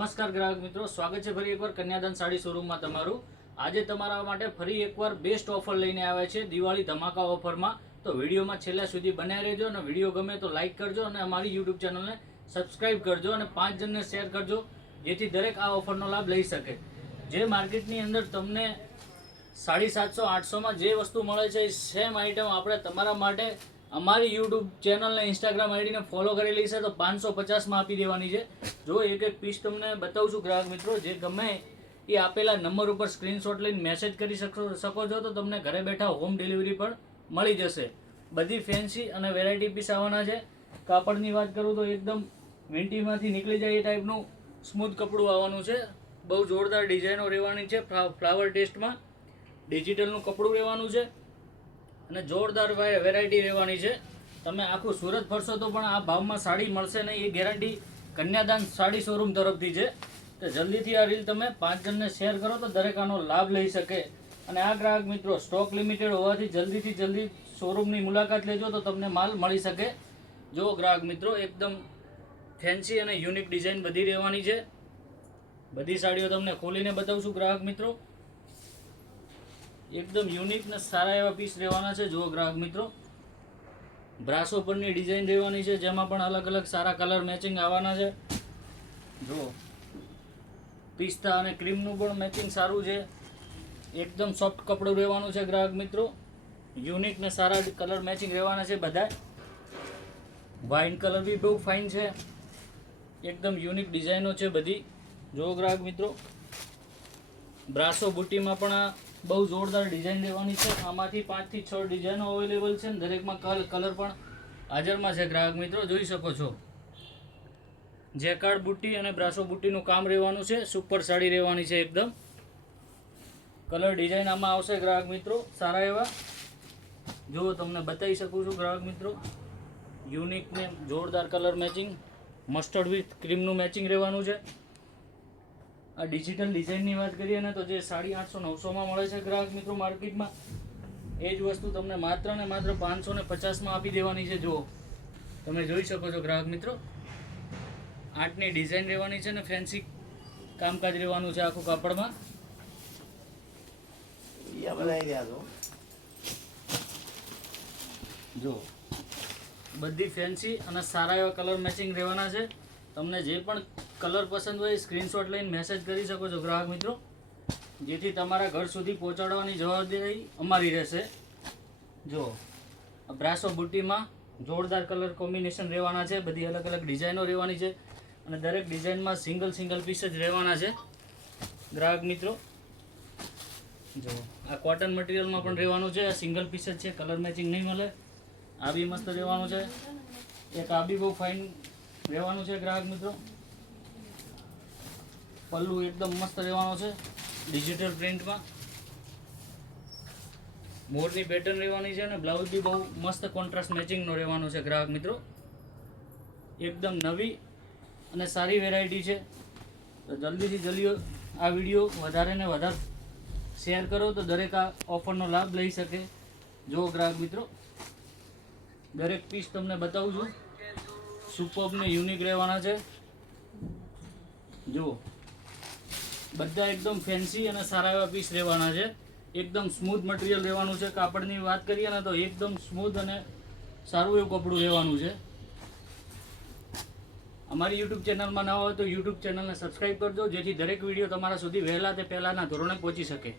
નમસ્કાર ગ્રાહક મિત્રો, સ્વાગત છે ફરી એકવાર કન્યાદાન સાડી શોરૂમમાં તમારું। આજે તમારા માટે ફરી એકવાર બેસ્ટ ઓફર લઈને આવ્યા છે દિવાળી ધમાકા ઓફરમાં। તો વિડીયોમાં છેલ્લા સુધી બન્યા રહેજો અને વિડીયો ગમે તો લાઈક કરજો અને અમારી યુટ્યુબ ચેનલને સબસ્ક્રાઈબ કરજો અને 5 જણને શેર કરજો જેથી દરેક આ ઓફરનો લાભ લઈ શકે। જે માર્કેટની અંદર તમને 750-800માં જે વસ્તુ મળે છે એ સેમ આઈટમ આપણે તમારા માટે અમારી યુટ્યુબ ચેનલને ઇન્સ્ટાગ્રામ આઈડીને ફોલો કરેલી છે તો 550માં આપી દેવાની છે। જો એક એક પીસ તમને બતાવું છું ગ્રાહક મિત્રો, જે ગમે એ આપેલા નંબર ઉપર સ્ક્રીનશોટ લઈને મેસેજ કરી શકો છો તો તમને ઘરે બેઠા હોમ ડિલિવરી પણ મળી જશે। બધી ફેન્સી અને વેરાયટી પીસ આવવાના છે। કાપડની વાત કરું તો એકદમ વિંટીમાંથી નીકળી જાય એ ટાઈપનું સ્મૂથ કપડું આવવાનું છે। બહુ જોરદાર ડિઝાઇનો રહેવાની છે। ફ્લાવર ટેસ્ટમાં ડિજિટલનું કપડું રહેવાનું છે અને જોરદાર વેરાયટી રહેવાની છે। તમે આખું સુરત ફરશો તો પણ આ ભાવમાં સાડી મળશે નહીં, એ ગેરંટી કન્યાદાન સાડી શોરૂમ તરફથી છે। તો જલ્દીથી આ રીલ તમે 5 જણને શેર કરો તો દરેક આનો લાભ લઈ શકે। અને આ ગ્રાહક મિત્રો સ્ટોક લિમિટેડ હોવાથી જલ્દીથી જલ્દી શોરૂમની મુલાકાત લેજો તો તમને માલ મળી શકે। જો ગ્રાહક મિત્રો એકદમ ફેન્સી અને યુનિક ડિઝાઇન બધી રહેવાની છે। બધી સાડીઓ તમને ખોલીને બતાવું છું ગ્રાહક મિત્રો। એકદમ યુનિક ને સારા એવા પીસ રહેવાના છે। જો ગ્રાહક મિત્રો બ્રાસો પરની ડિઝાઇન રહેવાની છે, જેમાં પણ અલગ અલગ સારા કલર મેચિંગ આવવાના છે। જો પિસ્તા અને ક્રીમનું પણ મેચિંગ સારું છે। એકદમ સોફ્ટ કપડું રહેવાનું છે ગ્રાહક મિત્રો। યુનિક ને સારા કલર મેચિંગ રહેવાના છે બધા। વાઇન કલર બી બહુ ફાઇન છે। એકદમ યુનિક ડિઝાઇનો છે બધી। જો ગ્રાહક મિત્રો બ્રાસો બુટીમાં પણ આ બહુ જોરદાર ડિઝાઇન રહેવાની છે। આમાંથી 5 થી 6 ડિઝાઇનો અવેલેબલ છે અને દરેકમાં કલર પણ હાજરમાં છે ગ્રાહક મિત્રો, જોઈ શકો છો। જેકાર્ડ બુટ્ટી અને બ્રાસો બુટ્ટીનું કામ રહેવાનું છે। સુપર સાડી રહેવાની છે એકદમ। કલર ડિઝાઇન આમાં આવશે ગ્રાહક મિત્રો સારા એવા। જો તમને બતાવી શકું છું ગ્રાહક મિત્રો, યુનિક ને જોરદાર કલર મેચિંગ, મસ્ટર્ડ વિથ ક્રીમનું મેચિંગ રહેવાનું છે। આ ડિજિટલ ડિઝાઇનની વાત કરીએ ને તો જે 850-900માં મળે છે ગ્રાહક મિત્રો માર્કેટમાં, એ જ વસ્તુ તમને માત્ર ને માત્ર 550માં આપી દેવાની છે। જો તમે જોઈ શકો છો ગ્રાહક મિત્રો, આર્ટની ડિઝાઇન રહેવાની છે ને ફેન્સી કામકાજ રહેવાનું છે આખું કાપડમાં। જો બધી ફેન્સી અને સારા એવા કલર મેચિંગ રહેવાના છે। તમને જે પણ કલર પસંદ હોય સ્ક્રીનશોટ લઈને મેસેજ કરી શકો છો ગ્રાહક મિત્રો, જેથી તમારા ઘર સુધી પહોંચાડવાની જવાબદારી અમારી રહેશે। જો બ્રાસો બુટ્ટીમાં જોરદાર કલર કોમ્બિનેશન રહેવાના છે। બધી અલગ અલગ ડિઝાઇનો રહેવાની છે અને દરેક ડિઝાઇનમાં સિંગલ પીસ જ રહેવાના છે ગ્રાહક મિત્રો। જો આ કોટન મટીરિયલમાં પણ રહેવાનું છે, સિંગલ પીસ જ છે, કલર મેચિંગ નહીં મળે। આ બી મસ્ત રહેવાનું છે। એક આ બી બહુ ફાઇન રહેવાનું છે ગ્રાહક મિત્રો। પલ્લુ એકદમ મસ્ત રહેવાનો છે ડિજિટલ પ્રિન્ટમાં। મોરની પેટર્ન રહેવાની છે અને બ્લાઉઝ બી બહુ મસ્ત કોન્ટ્રાસ્ટ મેચિંગનો રહેવાનો છે ગ્રાહક મિત્રો। એકદમ નવી અને સારી વેરાયટી છે। તો જલ્દીથી જલ્દી આ વિડીયો વધારે ને વધારે શેર કરો તો દરેક આ ઓફરનો લાભ લઈ શકે। જો ગ્રાહક મિત્રો દરેક પીસ તમને બતાવું છું, સુપર્બ ને યુનિક રહેવાના છે। જો બધા એકદમ ફેન્સી અને સારા એવા પીસ રહેવાના છે। એકદમ સ્મૂથ મટીરિયલ રહેવાનું છે। કાપડની વાત કરીએ ને તો એકદમ સ્મૂથ અને સારું એવું કપડું રહેવાનું છે। અમારી યુટ્યુબ ચેનલમાં ન હોય તો યુટ્યુબ ચેનલને સબસ્ક્રાઈબ કરજો જેથી દરેક વિડીયો તમારા સુધી વહેલા તે પહેલાંના ધોરણે પહોંચી શકે।